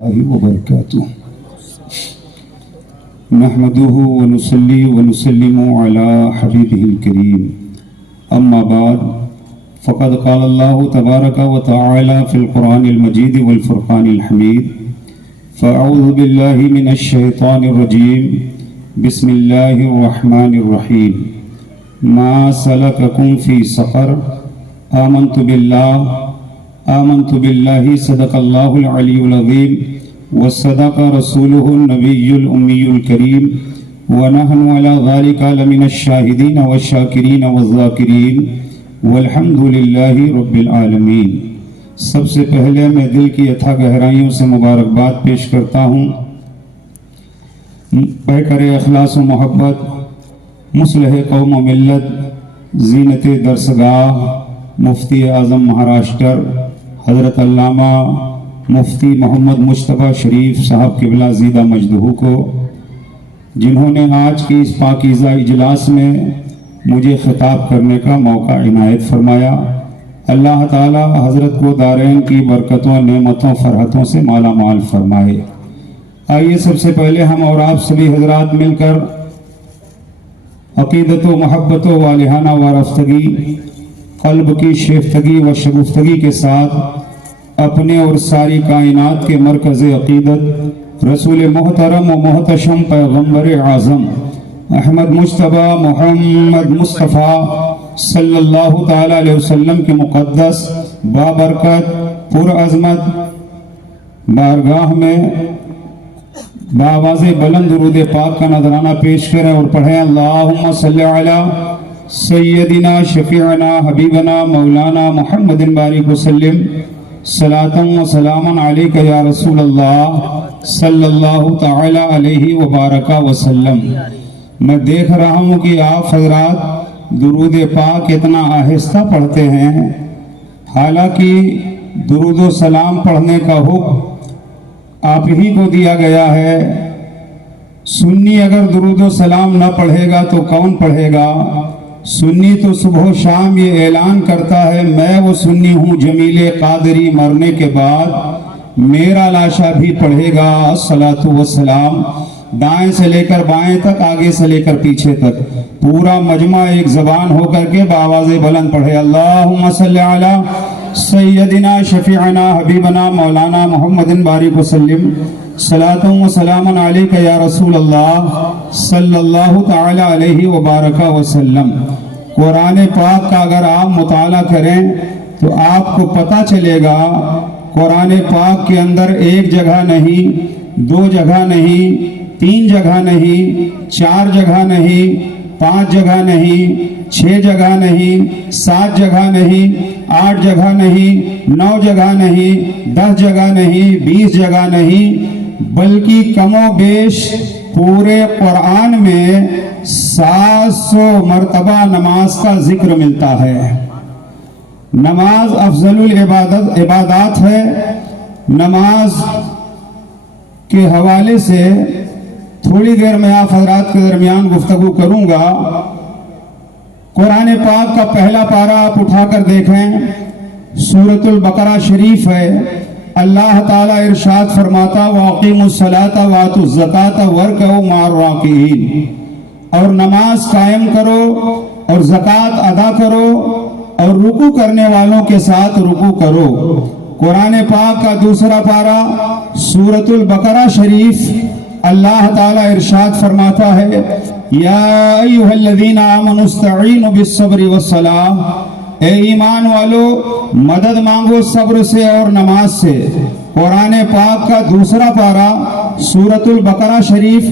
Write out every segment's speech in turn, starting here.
وبركاته نحمده ونصلي ونسلم على حبيبه الكريم أما بعد فقد قال الله تبارك وتعالى في القرآن المجيد والفرقان الحميد فأعوذ بالله من الشيطان الرجيم بسم الله الرحمن الرحيم ما سلككم في سقر آمنت بالله صدق الله العلي العظيم وصدق رسوله النبي الأمي الكريم ونحن على ذلك لمن الشاهدين والشاكرين والذاكرين والحمد لله رب العالمین۔ سب سے پہلے میں دل کی اتھا گہرائیوں سے مبارکباد پیش کرتا ہوں پیکر اخلاص و محبت، مصلح قوم و ملت، زینت درسگاہ، مفتی اعظم مہاراشٹر حضرت علامہ مفتی محمد مصطفیٰ شریف صاحب قبلہ زیدہ مجدہو کو، جنہوں نے آج کی اس پاکیزہ اجلاس میں مجھے خطاب کرنے کا موقع عنایت فرمایا۔ اللہ تعالی حضرت کو دارین کی برکتوں، نعمتوں، فرحتوں سے مالا مال فرمائے۔ آئیے سب سے پہلے ہم اور آپ سبھی حضرات مل کر عقیدت و محبت و والہانہ وارفتگی، قلب کی شیفتگی و شگفتگی کے ساتھ اپنے اور ساری کائنات کے مرکز عقیدت رسول محترم و محتشم پیغمبر اعظم احمد مجتبیٰ محمد مصطفیٰ صلی اللہ تعالی علیہ وسلم کے مقدس بابرکت پرعظمت بارگاہ میں بآواز بلند درود پاک کا نذرانہ پیش کریں اور پڑھیں اللہم صلی علی سیدنا شفیعنا حبیبنا مولانا محمد بارک وسلم صلاۃ و سلام علیک یا رسول اللہ صلی اللہ تعالی علیہ وبارک وسلم۔ میں دیکھ رہا ہوں کہ آپ حضرات درود پاک اتنا آہستہ پڑھتے ہیں، حالانکہ درود و سلام پڑھنے کا حکم آپ ہی کو دیا گیا ہے۔ سنی اگر درود و سلام نہ پڑھے گا تو کون پڑھے گا؟ سنی تو صبح و شام یہ اعلان کرتا ہے میں وہ سنی ہوں جمیل قادری، مرنے کے بعد میرا لاشا بھی پڑھے گا الصلاۃ والسلام، دائیں سے لے کر بائیں تک، آگے سے لے کر پیچھے تک، پورا مجمع ایک زبان ہو کر کے بآواز بلند پڑھے اللہم صلی علی سیدنا شفیعنا حبیبنا مولانا محمد بارک وسلم صلاۃ و سلام علیک یا رسول اللہ صلی اللہ تعالی علیہ وبارک وسلم۔ قرآن پاک کا اگر آپ مطالعہ کریں تو آپ کو پتہ چلے گا قرآن پاک کے اندر ایک جگہ نہیں، دو جگہ نہیں، تین جگہ نہیں، چار جگہ نہیں، پانچ جگہ نہیں، چھ جگہ نہیں، سات جگہ نہیں، آٹھ جگہ نہیں، 9 جگہ نہیں، 10 جگہ نہیں، 20 جگہ نہیں، بلکہ کم و بیش پورے قرآن میں 700 مرتبہ نماز کا ذکر ملتا ہے۔ نماز افضل العبادات ہے۔ نماز کے حوالے سے تھوڑی دیر میں آپ حضرات کے درمیان گفتگو کروں گا۔ قرآن پاک کا پہلا پارہ آپ اٹھا کر دیکھیں، سورۃ البقرہ شریف ہے۔ اللہ تعالیٰ ارشاد فرماتا وَأَقِیمُوا الصَّلَاةَ وَآتُوا الزَّکَاةَ وَارْکَعُوا مَعَ الرَّاکِعِینَ، اور نماز قائم کرو اور زکوٰۃ ادا کرو اور رکوع کرنے والوں کے ساتھ رکوع کرو۔ قرآن پاک کا دوسرا پارہ سورۃ البقرہ شریف، اللہ تعالیٰ ارشاد فرماتا ہے یا ایھا الذین آمنوا استعینوا بالصبر والصلاۃ، اے ایمان والو مدد مانگو صبر سے اور نماز سے۔ قرآن پاک کا دوسرا پارہ سورۃ البقرہ شریف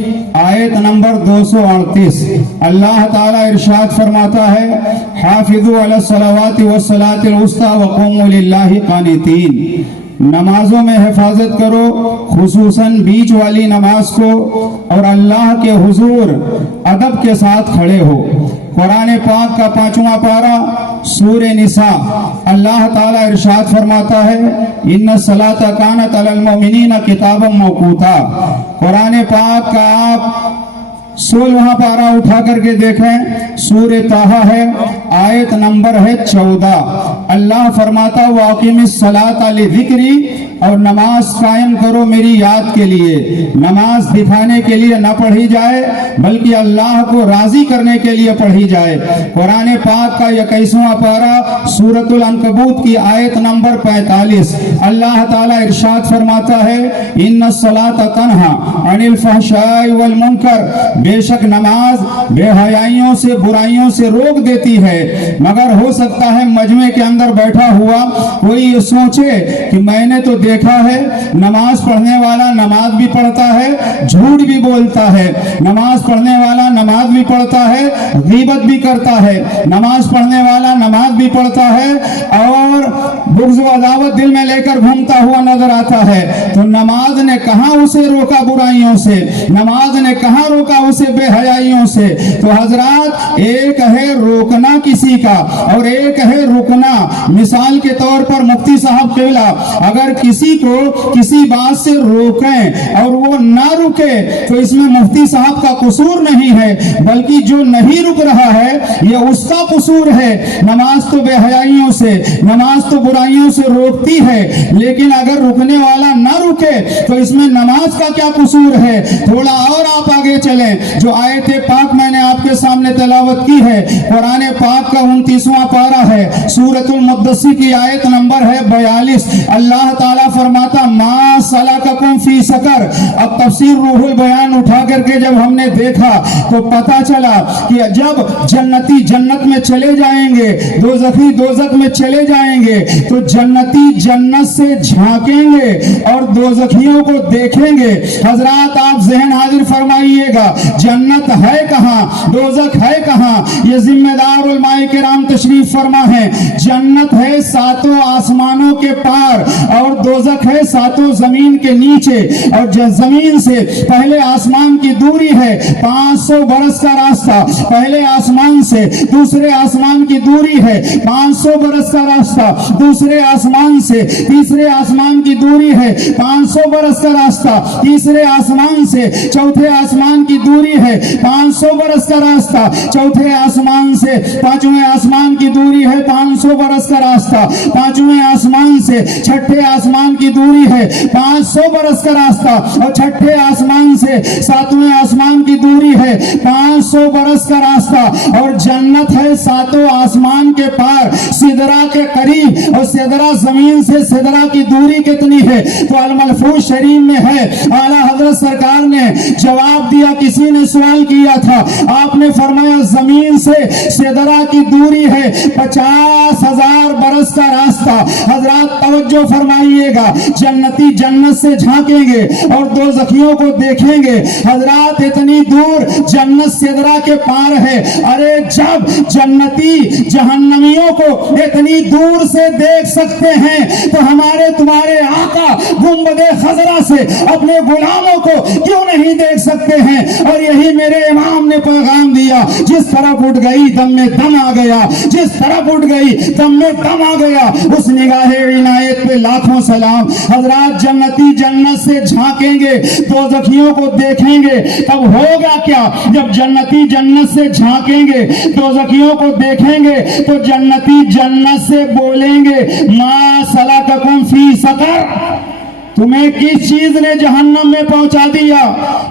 آیت نمبر 238، اللہ تعالیٰ ارشاد فرماتا ہے حافظوا علی الصلوات والصلاۃ الوسطی وقوموا للہ قانتین، نمازوں میں حفاظت کرو، خصوصاً بیچ والی نماز کو، اور اللہ کے حضور ادب کے ساتھ کھڑے ہو۔ قرآن پاک کا 5واں پارہ سورہ نساء، اللہ تعالیٰ ارشاد فرماتا ہے ان الصلاۃ کانت علی المؤمنین کتابا موقوتا۔ قرآن پاک کا آپ 16واں پارہ اٹھا کر کے دیکھیں، سورہ طٰہٰ ہے، आयत नंबर है 14। अल्लाह फरमाता वाक़िमिस सलाता लिज़िक्री, और नमाज कायम करो मेरी याद के लिए। नमाज दिखाने के लिए न पढ़ी जाए बल्कि अल्लाह को राजी करने के लिए पढ़ी जाए। कुरान पाक का 21वां पारा सूरतुल अनकबूत की आयत नंबर 45, अल्लाह ताला इरशाद फरमाता है इन्नस सलाता तन्हा अनिल फहशाई वल मुनकर, बेशक नमाज बेहयाइयों से बुराइयों से रोक देती है। मगर हो सकता है मजमे के अंदर बैठा हुआ कोई ये सोचे कि मैंने तो देखा है नमाज पढ़ने वाला नमाज भी पढ़ता है, झूठ भी बोलता है, नमाज पढ़ने वाला नमाज भी पढ़ता है, गीबत भी करता है, नमाज पढ़ने वाला नमाज भी पढ़ता है और बुग़्ज़ व अदावत दिल में लेकर घूमता हुआ नजर आता है। तो नमाज ने कहां उसे रोका बुराइयों से, नमाज ने कहां रोका उसे बेहयाइयों से। तो हजरात, एक है रोकना किसी का और एक है रुकना। मिसाल के तौर पर मुफ्ती साहब क़िबला अगर किसी को किसी बात से रोकें और वो ना रुके तो इसमें मुफ्ती साहब का कसूर नहीं है, बल्कि जो नहीं रुक रहा है ये उसका कसूर है। नमाज तो बेहयाइयों से, नमाज तो बुराइयों से रोकती है, लेकिन अगर रुकने वाला ना रुके तो इसमें नमाज का क्या कसूर है। थोड़ा और आप आगे चलें, जो आयत पाक मैंने आपके सामने तिलावत की है कुरान पाक का 29वां पारा है, सूरतुल मुद्दस्सिर की आयत नंबर है 42। अल्लाह ताला फरमाता मा सलककुम फी सकर। अब तफसीर रूहुल बयान उठा करके जब हमने देखा तो पता चला कि जब जन्नती जन्नत में चले जाएंगे, दोज़खी दोज़ख में चले जाएंगे, तो जन्नती जन्नत से झांकेंगे और दोज़खियों को देखेंगे। हजरात, आप ज़हन हाजिर फरमाइएगा, जन्नत है कहाँ, दोज़ख है कहाँ। ये जिम्मेदार उलमाए किराम तशरीफ फरमा है। जन्नत है सातों आसमानों के पार और दोज़ख है सातों जमीन के नीचे, और जमीन से पहले आसमान की दूरी है 500 बरस का रास्ता, पहले आसमान से दूसरे आसमान की दूरी है 500 बरस का रास्ता, दूसरे आसमान से तीसरे आसमान की दूरी है 500 बरस का रास्ता, तीसरे आसमान से चौथे आसमान की दूरी है 500 बरस का रास्ता, चौथे आसमान से पांचवें आसमान की दूरी है 500 बरस का रास्ता, पांचवें आसमान से छठे आसमान की दूरी है 500 बरस का रास्ता, और छठे आसमान से सातवें आसमान की दूरी है 500 बरस का रास्ता। और जन्नत है सातों आसमान के पार, सिदरा के करीब, और सिदरा जमीन से सिदरा की दूरी कितनी है तो अल-महफूज शरीफ में है। आला हजरत सरकार ने जवाब दिया, किसी ने सवाल किया था, आपने फरमाया जमीन से सिदरा की दूरी है 50,000 बरस का रास्ता। हजरात तवज्जो फरमाइएगा, जन्नती जन्नत से झांकेंगे और दोज़खियों को देखेंगे। हजरात, इतनी दूर जन्नत सिदरा के पार है। अरे जब जन्नती जहन्नमियों को इतनी दूर से देख सकते हैं तो हमारे तुम्हारे आका गुंबदे खजरा से अपने गुलामों को क्यों नहीं देख सकते हैं। और यही मेरे इमाम ने पैगाम दिया, जिस तरफ उठ गई दम में दम आ गया, जिस तरफ उठ गई दम में दम आ गया, उस निगाहे इनायत पे लाखों सलाम। हजरात, जन्नती जन्नत से झांकेंगे, दोज़खियों को देखेंगे, तब होगा क्या, जब जन्नती जन्नत से झांकेंगे, दोज़खियों को देखेंगे, तो जन्नती जन्नत से बोलेंगे मा सलककुम फी सकर, तुम्हें किस चीज ने जहन्नम में पहुंचा दिया।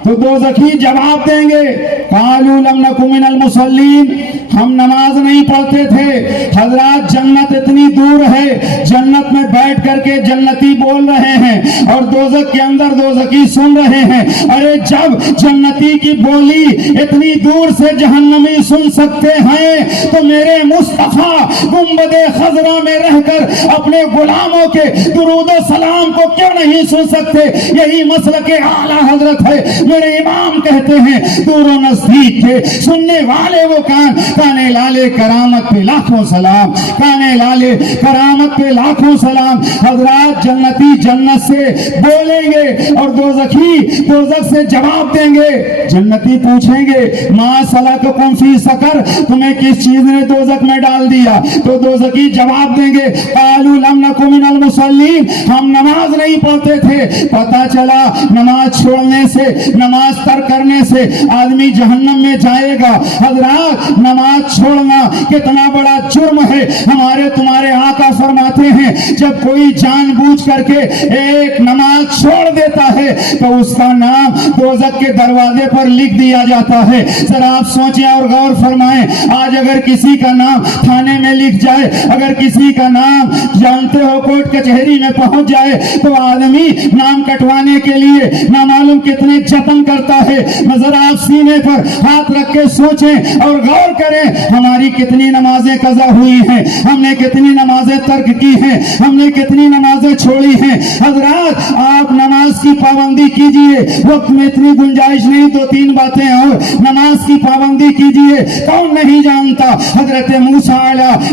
तो दोज़खी जवाब देंगे, कालू लम नकु मिनल मुसल्लीन, हम नमाज नहीं पढ़ते थे। हजरात, जन्नत इतनी दूर है, जन्नत में बैठ करके जन्नती बोल रहे हैं और दोज़ख के अंदर दोज़खी सुन रहे हैं। अरे जब जन्नती की बोली इतनी दूर से जहन्नमी सुन सकते हैं तो मेरे मुस्तफा गुंबदे खजरा में रहकर अपने गुलामों के दुरूद व सलाम को क्यों नहीं सुन सकते। यही मसला के आला हजरत है। मेरे इमाम कहते हैं, दूर नजदीक के सुनने वाले वो काने लाले करामत पे लाखों सलाम, काने लाले करामत पे लाखों सलाम। हजरात, जन्नती जन्नत से बोलेंगे और दोज़खी दोज़ख से जवाब देंगे। जन्नती पूछेंगे मा सलककुम फी सकर, तुम्हें किस चीज ने दोज़ख में डाल दिया। तो दोज़खी जवाब देंगे, कालू लम नकु मिनल मुसल्लीन, हम नमाज नहीं पढ़ते थे। पता चला नमाज छोड़ने से, नमाज तर्क करने से आदमी जहन्नम में जाएगा। हजरात, नमाज नमाज छोड़ना कितना बड़ा जुर्म है। हमारे तुम्हारे आका फरमाते हैं जब कोई जानबूझ करके एक नमाज छोड़ देता है तो उसका नाम दोज़ख के दरवाजे पर लिख दिया जाता है। जरा आप सोचें और गौर फरमाएं, आज अगर किसी का नाम थाने में लिख जाए, अगर किसी का नाम जानते हो कोर्ट कचहरी में पहुंच जाए तो आदमी नाम कटवाने के लिए ना मालूम कितने जतन करता है। नजर आप सीने पर हाथ रख के सोचें और गौर करें हमारी कितनी नमाजें कज़ा हुई हैं, हमने कितनी नमाजें तर्क की हैं, हमने कितनी नमाजें छोड़ी हैं। हजरात आप नमाज की पाबंदी कीजिए, वक्त में इतनी गुंजाइश नहीं, 2-3 बातें और नमाज की पाबंदी कीजिए। कौन नहीं जानता हजरत मूसा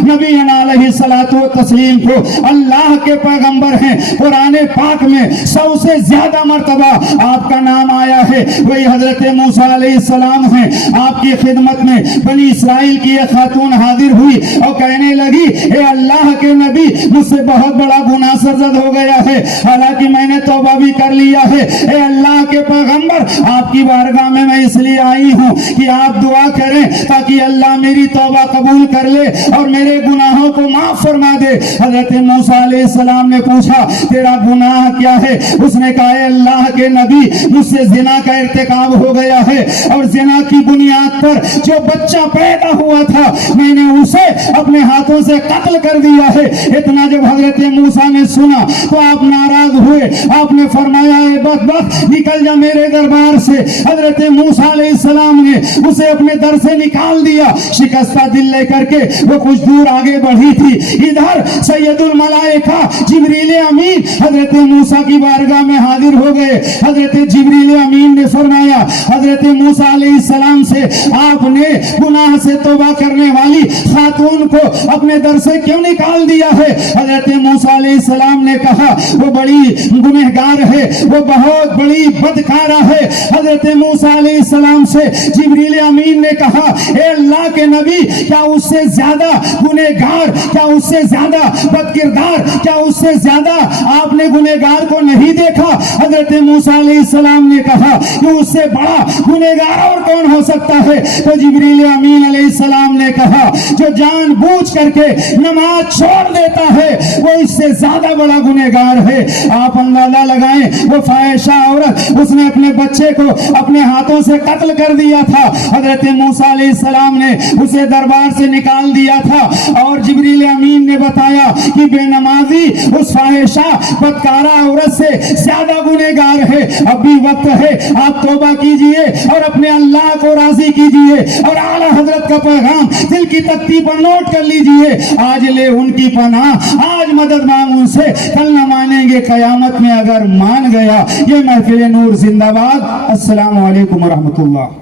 नबी अलैहिस्सलातु व तस्लीम को अल्लाह के पैगंबर हैं। कुरान पाक में 100 से ज्यादा मर्तबा आपका नाम आया है, वही हजरत मूसा अलैहिस्सलाम हैं। आपकी खिदमत में बनी इसराइल की एक खातून हाजिर हुई और कहने लगी ए अल्लाह के नबी मुझसे बहुत बड़ा गुनाह सरजद हो गया है, हालांकि मैंने तौबा भी कर लिया है। ए अल्लाह के पैगंबर आपकी बारगाह में मैं इसलिए आई हूँ कि आप दुआ करें ताकि अल्लाह मेरी तौबा कबूल कर ले और मेरे गुनाहों को माफ फरमा दे। हजरत मूसा अलैहिस्सलाम ने पूछा तेरा गुनाह क्या है? उसने कहा अल्लाह के नबी मुझसे जिना का इर्तिकाब हो गया है और जिना की बुनियाद पर जो बच्चा पैदा हुआ था मैंने उसे अपने हाथों से कत्ल कर दिया है। इतना जब हजरत मूसा ने सुना तो आप नाराज हुए, आपने फरमाया बदबख्त निकल जा मेरे दरबार से। हजरत मूसा अलैहिस्सलाम ने उसे अपने दर से निकाल दिया। शिकस्ता दिल लेकर के वो कुछ दूर आगे बढ़ी थी, इधर सैयदुल मलाइका जिब्रील अमीन हजरत मूसा की बारगाह में हाजिर हो गए। हजरत जिब्रील अमीन ने फरमाया हजरत मूसा अलैहिस्सलाम से आपने गुनाह से तौबा करने वाली खातून को अपने दर से क्यों निकाल दिया है? हजरत मूसा अलैहिस्सलाम ने कहा वो बड़ी गुनहगार है, वो बहुत बड़ी बदकारा है। हजरत मूसा अलैहिस्सलाम से जिब्रील अमीन ने कहा ए अल्लाह के नबी क्या उससे ज्यादा गुनहगार, क्या उससे ज्यादा बदकिरदार, क्या उससे ज्यादा आपने गुनहगार को नहीं देखा? हजरत मूसा अलैहिस्सलाम ने कहा कि उससे बड़ा गुनहगार और कौन हो सकता है? तो जिब्रील अमीन अलैहिस्सलाम ने कहा जो जानबूझ करके नमाज छोड़ देता है वो इससे ज्यादा बड़ा गुनहगार है। आप अंदाजा लगाएं वो फाहिशा औरत उसने अपने बच्चे को अपने हाथों से कत्ल कर दिया था। हजरत मूसा अलैहिस्सलाम ने उसे दरबार से निकाल दिया था और जिब्रील अमीन ने बताया कि बेनमाजी उस फाहिशा बदकारा औरत से ज्यादा गुनहगार है। अभी वक्त है आप तौबा कीजिए और अपने अल्लाह को राजी कीजिए और आला हजरत का पैगाम दिल की तख्ती पर नोट कर लीजिए। आज ले उनकी पनाह, आज मदद मांग उनसे, कल न मानेंगे कयामत में अगर मान गया। ये महफिल नूर जिंदाबाद। अस्सलामु अलैकुम व रहमतुल्लाह।